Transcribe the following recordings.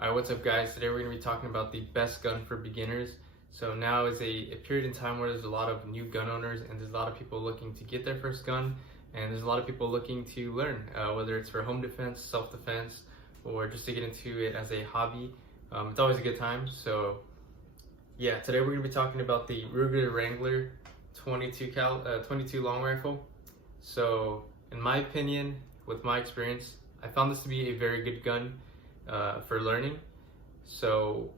Alright, what's up guys? Today we're going to be talking about the best gun for beginners. So now is a period in time where there's a lot of new gun owners and there's a lot of people looking to get their first gun, and there's a lot of people looking to learn, whether it's for home defense, self-defense, or just to get into it as a hobby. It's always a good time. So yeah, today we're going to be talking about the Ruger Wrangler 22 long rifle. So in my opinion, with my experience, I found this to be a very good gun for learning. So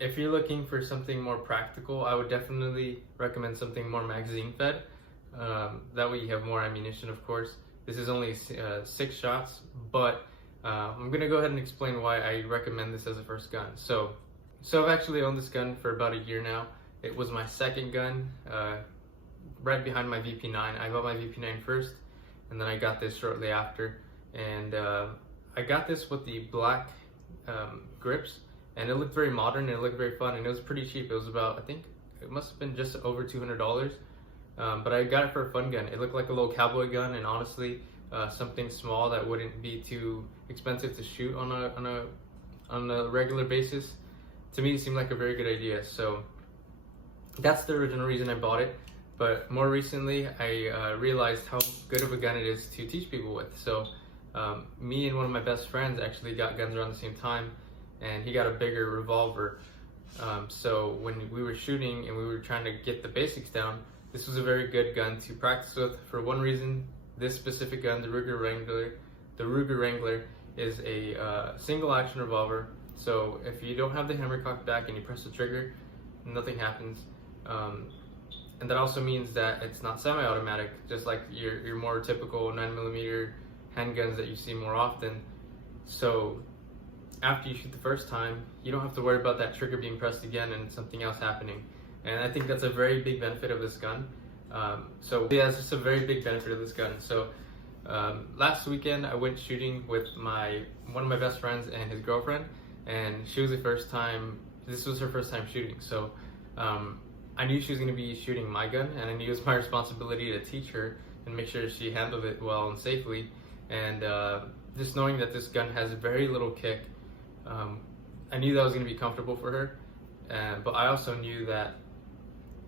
if you're looking for something more practical, I would definitely recommend something more magazine fed. That way you have more ammunition, of course. This is only 6 shots, but I'm gonna go ahead and explain why I recommend this as a first gun. So I've actually owned this gun for about a year now. It was my second gun, right behind my VP9. I bought my VP9 first, and then I got this shortly after. And I got this with the black grips, and it looked very modern and it looked very fun, and it was pretty cheap. It was about, I think it must have been just over $200, but I got it for a fun gun. It looked like a little cowboy gun, and honestly something small that wouldn't be too expensive to shoot on a regular basis, to me it seemed like a very good idea. So that's the original reason I bought it. But more recently I realized how good of a gun it is to teach people with. So me and one of my best friends actually got guns around the same time, and he got a bigger revolver. So when we were shooting and we were trying to get the basics down, this was a very good gun to practice with. For one reason, this specific gun, the Ruger Wrangler is a single action revolver. So if you don't have the hammer cocked back and you press the trigger, nothing happens. And that also means that it's not semi-automatic, just like your more typical 9mm handguns that you see more often. So after you shoot the first time, you don't have to worry about that trigger being pressed again and something else happening. And I think that's a very big benefit of this gun. So yeah, it's just a very big benefit of this gun. So last weekend I went shooting with one of my best friends and his girlfriend, and this was her first time shooting. So I knew she was going to be shooting my gun, and I knew it was my responsibility to teach her and make sure she handled it well and safely. And just knowing that this gun has very little kick, I knew that was going to be comfortable for her. But I also knew that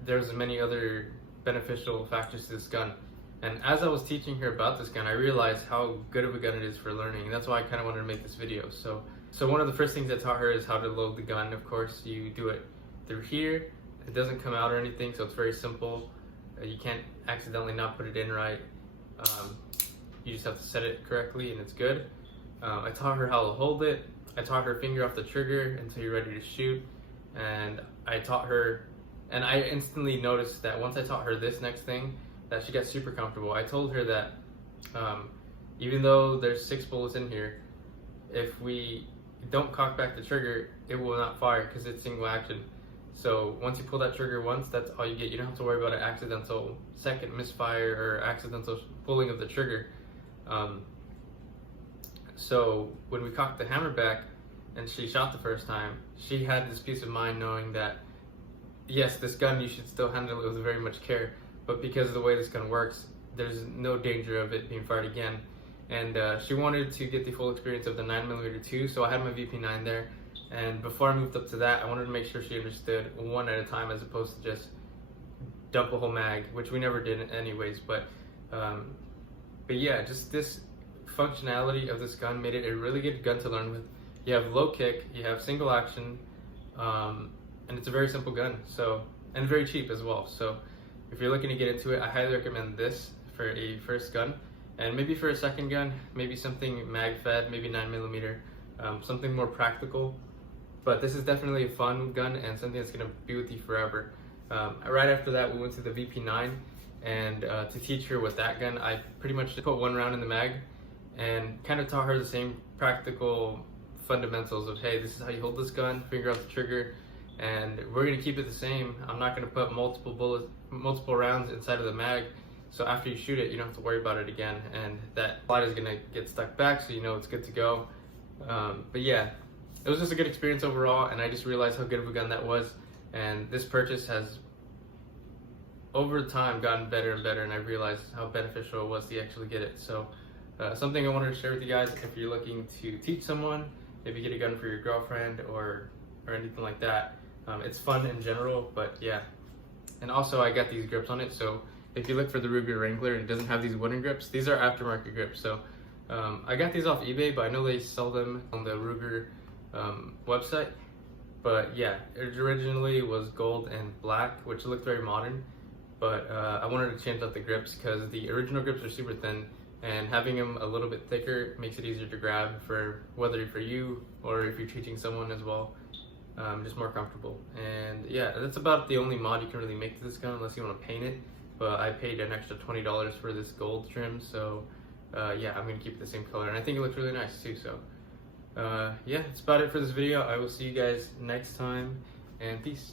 there's many other beneficial factors to this gun. And as I was teaching her about this gun, I realized how good of a gun it is for learning. And that's why I kind of wanted to make this video. So one of the first things I taught her is how to load the gun. Of course, you do it through here. It doesn't come out or anything, so it's very simple. You can't accidentally not put it in right. You just have to set it correctly and it's good. I taught her how to hold it. I taught her finger off the trigger until you're ready to shoot. And I instantly noticed that once I taught her this next thing, that she got super comfortable. I told her that even though there's 6 bullets in here, if we don't cock back the trigger, it will not fire because it's single action. So once you pull that trigger once, that's all you get. You don't have to worry about an accidental second misfire or accidental pulling of the trigger. So when we cocked the hammer back and she shot the first time, she had this peace of mind knowing that yes, this gun, you should still handle it with very much care, but because of the way this gun works, there's no danger of it being fired again. And she wanted to get the full experience of the 9mm too, so I had my VP9 there. And before I moved up to that, I wanted to make sure she understood one at a time as opposed to just dump a whole mag, which we never did anyways. But yeah, just this functionality of this gun made it a really good gun to learn with. You have low kick, you have single action, and it's a very simple gun. And very cheap as well. So if you're looking to get into it, I highly recommend this for a first gun. And maybe for a second gun, maybe something mag fed, maybe 9mm, something more practical. But this is definitely a fun gun and something that's going to be with you forever. Right after that, we went to the VP9, and to teach her with that gun, I pretty much just put 1 round in the mag and kind of taught her the same practical fundamentals of, hey, this is how you hold this gun, finger out the trigger, and we're going to keep it the same. I'm not going to put multiple rounds inside of the mag, so after you shoot it, you don't have to worry about it again, and that slide is going to get stuck back, so you know it's good to go. But yeah, it was just a good experience overall, and I just realized how good of a gun that was. And this purchase has, over time, gotten better and better, and I realized how beneficial it was to actually get it. So something I wanted to share with you guys, if you're looking to teach someone if you get a gun for your girlfriend or anything like that. It's fun in general, but yeah. And also I got these grips on it, so if you look for the Ruger Wrangler and it doesn't have these wooden grips, these are aftermarket grips. So I got these off eBay, but I know they sell them on the Ruger website. But yeah, it originally was gold and black, which looked very modern, but I wanted to change up the grips because the original grips are super thin, and having them a little bit thicker makes it easier to grab for whether for you or if you're teaching someone as well. Just more comfortable. And yeah, that's about the only mod you can really make to this gun unless you want to paint it, but I paid an extra $20 for this gold trim, so yeah, I'm gonna keep it the same color, and I think it looks really nice too. So yeah, that's about it for this video. I will see you guys next time, and peace.